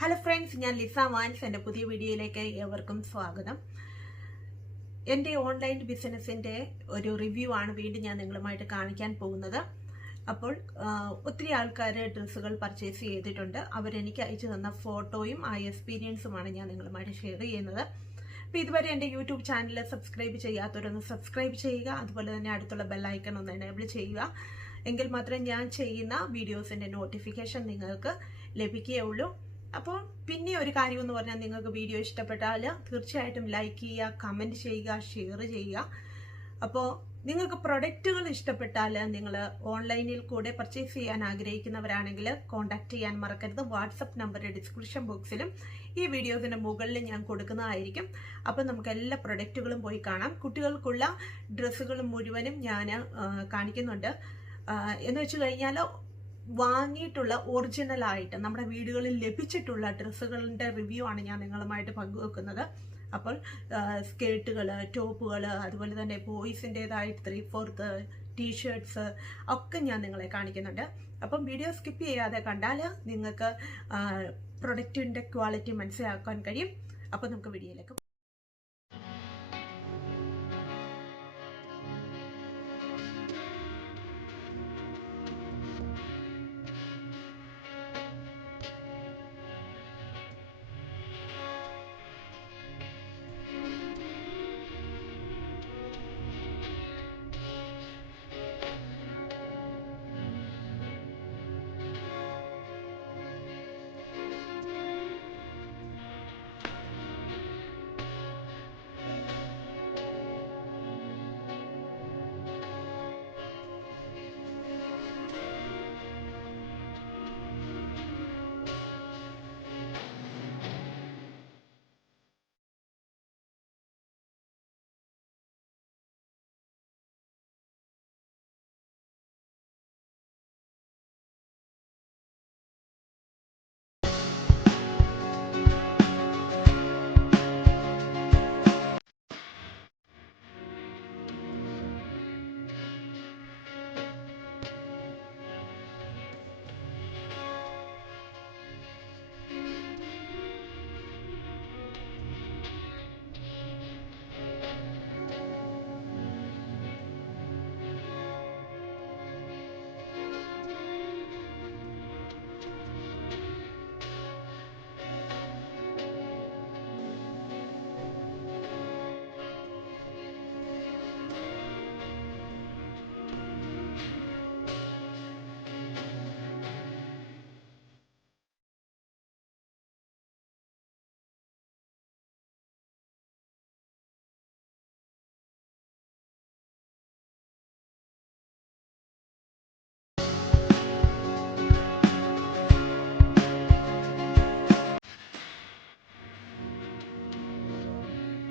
Hello friends, ഞാൻ Lisa vans. എൻ്റെ പുതിയ വീഡിയോയിലേക്ക് ഏവർക്കും സ്വാഗതം. എൻ്റെ ഓൺലൈൻ ബിസിനസ്സിൻ്റെ ഒരു റിവ്യൂ ആണ് വീണ്ടും ഞാൻ നിങ്ങളുമായിട്ട് കാണിക്കാൻ പോകുന്നത്. അപ്പോൾ ഒത്തിരി ആൾക്കാർ ഡ്രസ്സുകൾ പർച്ചേസ് ചെയ്തിട്ടുണ്ട്. അവരെനിക്ക് അയച്ചു തന്ന ഫോട്ടോയും ആ എക്സ്പീരിയൻസുമാണ് ഞാൻ നിങ്ങളുമായിട്ട് ഷെയർ ചെയ്യുന്നത്. അപ്പോൾ ഇതുവരെ എൻ്റെ യൂട്യൂബ് ചാനൽ സബ്സ്ക്രൈബ് ചെയ്യാത്തവരൊന്ന് സബ്സ്ക്രൈബ് ചെയ്യുക. അതുപോലെ തന്നെ അടുത്തുള്ള ബെല്ലൈക്കൺ ഒന്ന് എനേബിൾ ചെയ്യുക. എങ്കിൽ മാത്രമേ ഞാൻ ചെയ്യുന്ന വീഡിയോസിൻ്റെ നോട്ടിഫിക്കേഷൻ നിങ്ങൾക്ക് ലഭിക്കുകയുള്ളൂ. അപ്പോൾ പിന്നെ ഒരു കാര്യം എന്ന് പറഞ്ഞാൽ, നിങ്ങൾക്ക് വീഡിയോ ഇഷ്ടപ്പെട്ടാൽ തീർച്ചയായിട്ടും ലൈക്ക് ചെയ്യുക, കമൻറ്റ് ചെയ്യുക, ഷെയർ ചെയ്യുക. അപ്പോൾ നിങ്ങൾക്ക് പ്രൊഡക്റ്റുകൾ ഇഷ്ടപ്പെട്ടാൽ നിങ്ങൾ ഓൺലൈനിൽ കൂടെ പർച്ചേസ് ചെയ്യാൻ ആഗ്രഹിക്കുന്നവരാണെങ്കിൽ കോൺടാക്ട് ചെയ്യാൻ മറക്കരുത്. വാട്സപ്പ് നമ്പർ ഡിസ്ക്രിപ്ഷൻ ബോക്സിലും ഈ വീഡിയോസിൻ്റെ മുകളിൽ ഞാൻ കൊടുക്കുന്നതായിരിക്കും. അപ്പോൾ നമുക്ക് എല്ലാ പ്രൊഡക്റ്റുകളും പോയി കാണാം. കുട്ടികൾക്കുള്ള ഡ്രസ്സുകൾ മുഴുവനും ഞാൻ കാണിക്കുന്നുണ്ട്. എന്ന് വെച്ച് കഴിഞ്ഞാൽ വാങ്ങിയിട്ടുള്ള ഒറിജിനലായിട്ട് നമ്മുടെ വീടുകളിൽ ലഭിച്ചിട്ടുള്ള ഡ്രസ്സുകളുടെ റിവ്യൂ ആണ് ഞാൻ നിങ്ങളുമായിട്ട് പങ്കുവെക്കുന്നത്. അപ്പോൾ സ്കേർട്ടുകൾ, ടോപ്പുകൾ, അതുപോലെ തന്നെ ബോയ്സിൻ്റെതായിട്ട് 3/4 ടീഷർട്ട്സ് ഒക്കെ ഞാൻ നിങ്ങളെ കാണിക്കുന്നുണ്ട്. അപ്പം വീഡിയോ സ്കിപ്പ് ചെയ്യാതെ കണ്ടാൽ നിങ്ങൾക്ക് പ്രൊഡക്റ്റിൻ്റെ ക്വാളിറ്റി മനസ്സിലാക്കാൻ കഴിയും. അപ്പോൾ നമുക്ക് വീഡിയോയിലേക്ക്